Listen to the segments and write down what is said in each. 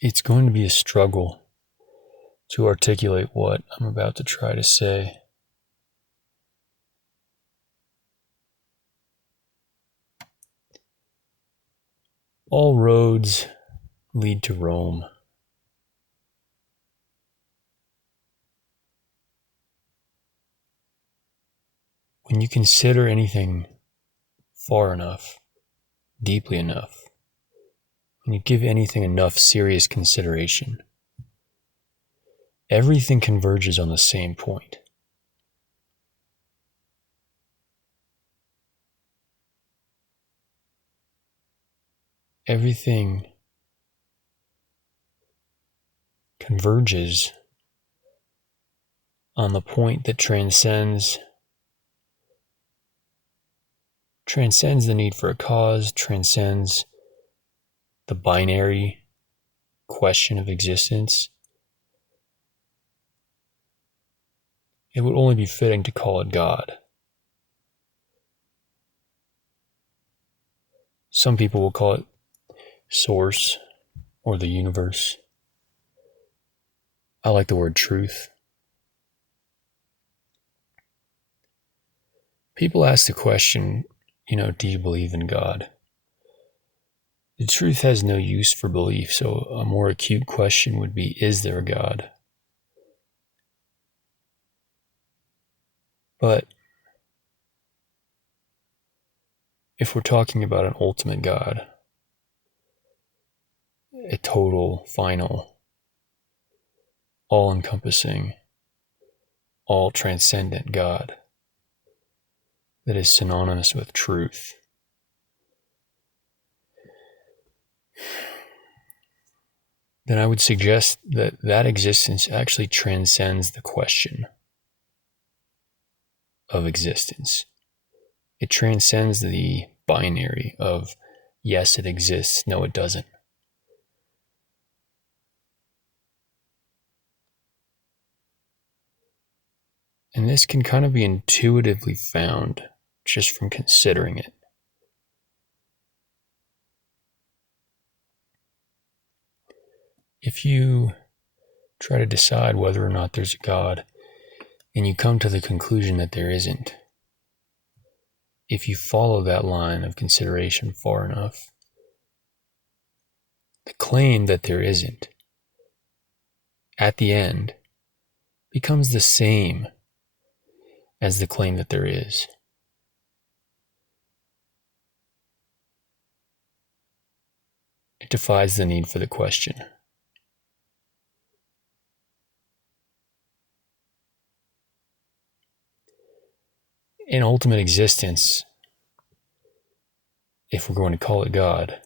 It's going to be a struggle to articulate what I'm about to try to say. All roads lead to Rome. When you consider anything far enough, deeply enough, when you give anything enough serious consideration, everything converges on the same point. Everything converges on the point that transcends the need for a cause, transcends the binary question of existence. It would only be fitting to call it God. Some people will call it source or the universe. I like the word truth. People ask the question, do you believe in God? The truth has no use for belief, so a more acute question would be, is there a God? But if we're talking about an ultimate God, a total, final, all-encompassing, all-transcendent God that is synonymous with truth, then I would suggest that that existence actually transcends the question of existence. It transcends the binary of yes, it exists, no, it doesn't. And this can kind of be intuitively found just from considering it. If you try to decide whether or not there's a God, and you come to the conclusion that there isn't, if you follow that line of consideration far enough, the claim that there isn't, at the end, becomes the same as the claim that there is. It defies the need for the question. In ultimate existence, if we're going to call it God,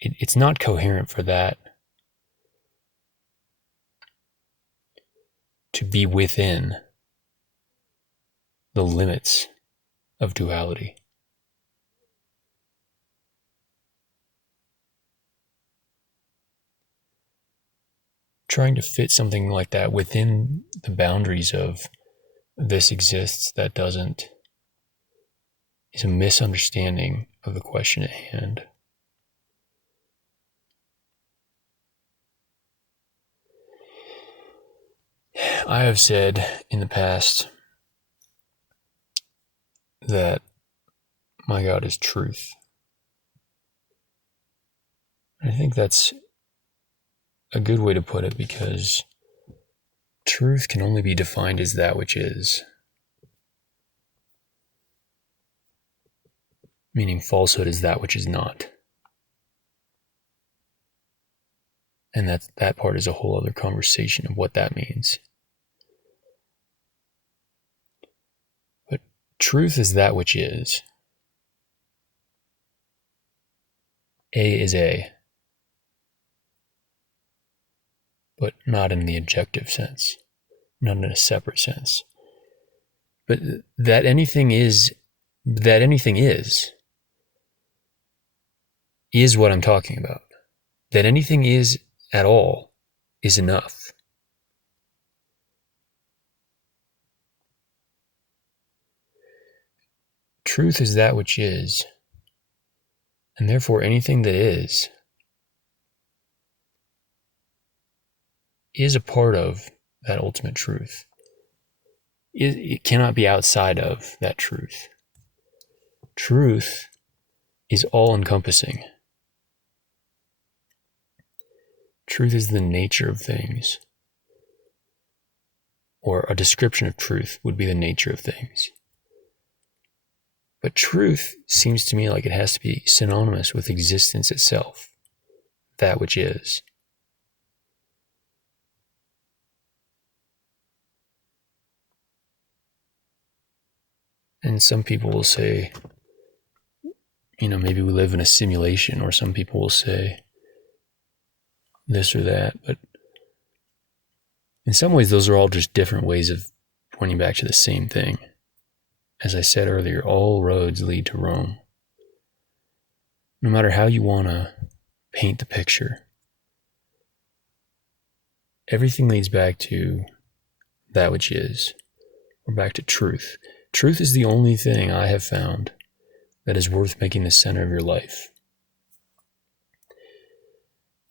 it's not coherent for that to be within the limits of duality. Trying to fit something like that within the boundaries of this exists, that doesn't, is a misunderstanding of the question at hand. I have said in the past that my God is truth. I think that's a good way to put it, because truth can only be defined as that which is, meaning falsehood is that which is not. And that part is a whole other conversation of what that means. But truth is that which is. A is A, but not in the objective sense, not in a separate sense. But that anything is what I'm talking about. That anything is at all is enough. Truth is that which is And therefore, anything that is a part of that ultimate truth. It cannot be outside of that truth. Truth is all-encompassing. Truth is the nature of things. Or a description of truth would be the nature of things. But truth seems to me like it has to be synonymous with existence itself, that which is. And some people will say, maybe we live in a simulation, or some people will say this or that. But in some ways, those are all just different ways of pointing back to the same thing. As I said earlier, all roads lead to Rome. No matter how you want to paint the picture, everything leads back to that which is, or back to truth. Truth is the only thing I have found that is worth making the center of your life.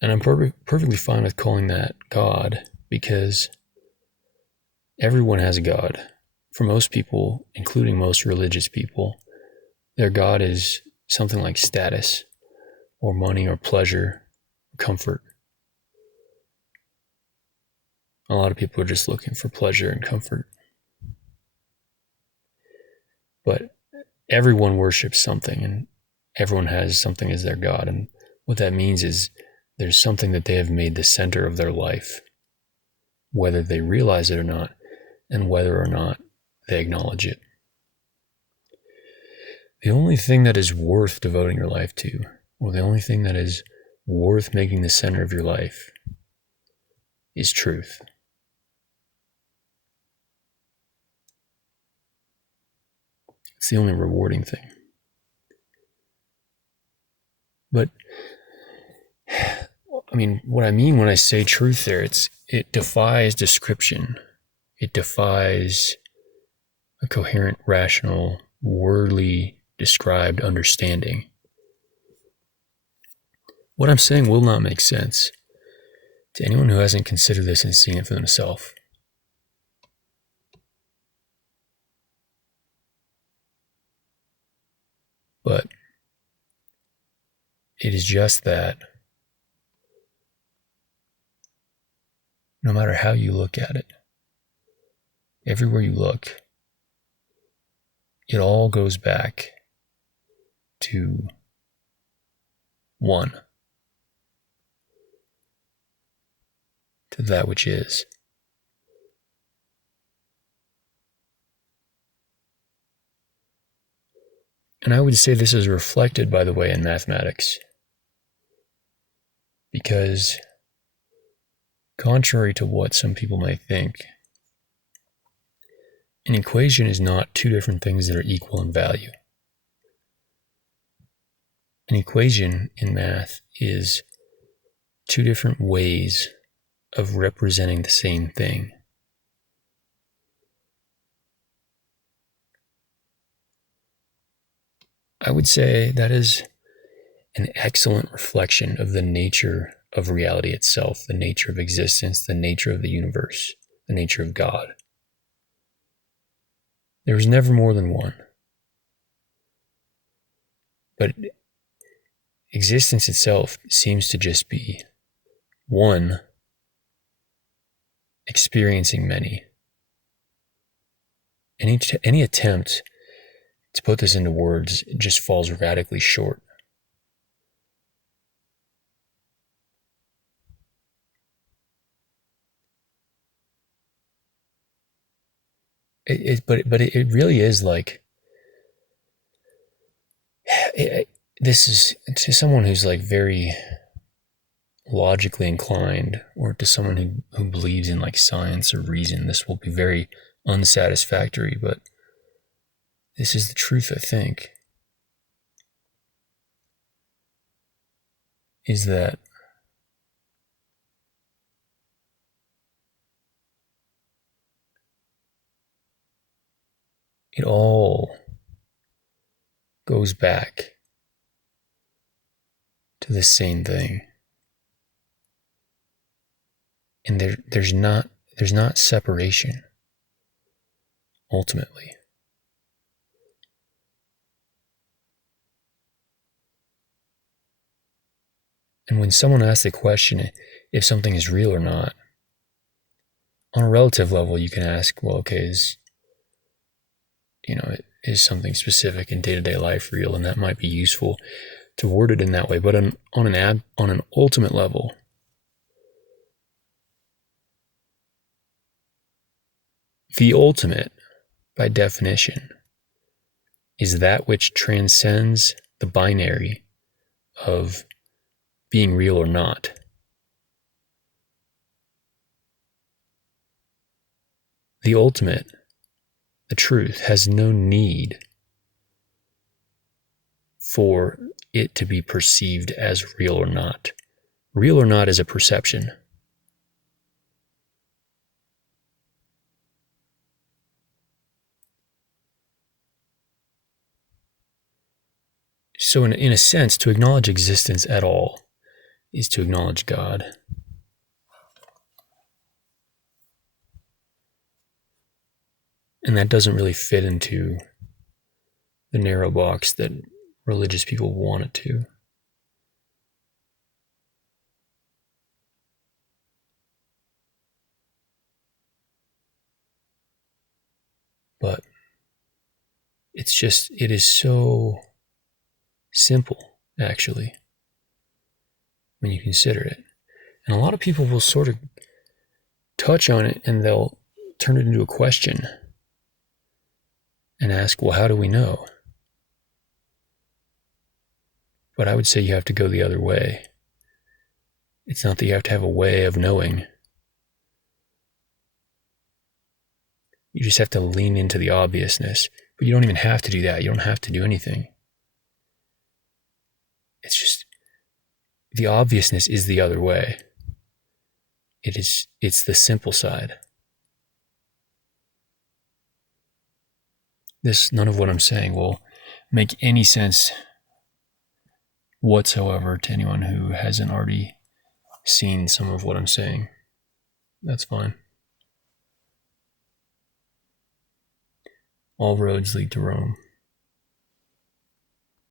And I'm perfectly fine with calling that God, because everyone has a God. For most people, including most religious people, their God is something like status, or money, or pleasure, or comfort. A lot of people are just looking for pleasure and comfort. But everyone worships something, and everyone has something as their God. And what that means is there's something that they have made the center of their life, whether they realize it or not, and whether or not they acknowledge it. The only thing that is worth devoting your life to, or the only thing that is worth making the center of your life, is truth. It's the only rewarding thing. But, what I mean when I say truth there, it defies description. It defies a coherent, rational, wordly described understanding. What I'm saying will not make sense to anyone who hasn't considered this and seen it for themselves. But it is just that no matter how you look at it, everywhere you look, it all goes back to one, to that which is. And I would say this is reflected, by the way, in mathematics. Because, contrary to what some people may think, an equation is not two different things that are equal in value. An equation in math is two different ways of representing the same thing. I would say that is an excellent reflection of the nature of reality itself, the nature of existence, the nature of the universe, the nature of God. There is never more than one. But existence itself seems to just be one experiencing many. Any attempt to put this into words just falls radically short. But it really is like, this is to someone who's like very logically inclined, or to someone who believes in like science or reason, this will be very unsatisfactory, but this is the truth, I think, is that it all goes back to the same thing. And there's not separation, ultimately. And when someone asks the question if something is real or not, on a relative level, you can ask, well, okay, is something specific in day-to-day life real? And that might be useful to word it in that way. But on an ultimate level, the ultimate, by definition, is that which transcends the binary of being real or not. The ultimate, the truth, has no need for it to be perceived as real or not. Real or not is a perception. So in a sense, to acknowledge existence at all is to acknowledge God. And that doesn't really fit into the narrow box that religious people want it to. But it is so simple, actually, when you consider it. And a lot of people will sort of touch on it and they'll turn it into a question and ask, well, how do we know? But I would say you have to go the other way. It's not that you have to have a way of knowing. You just have to lean into the obviousness. But you don't even have to do that. You don't have to do anything. It's just, the obviousness is the other way. It's the simple side. None of what I'm saying will make any sense whatsoever to anyone who hasn't already seen some of what I'm saying. That's fine. All roads lead to Rome.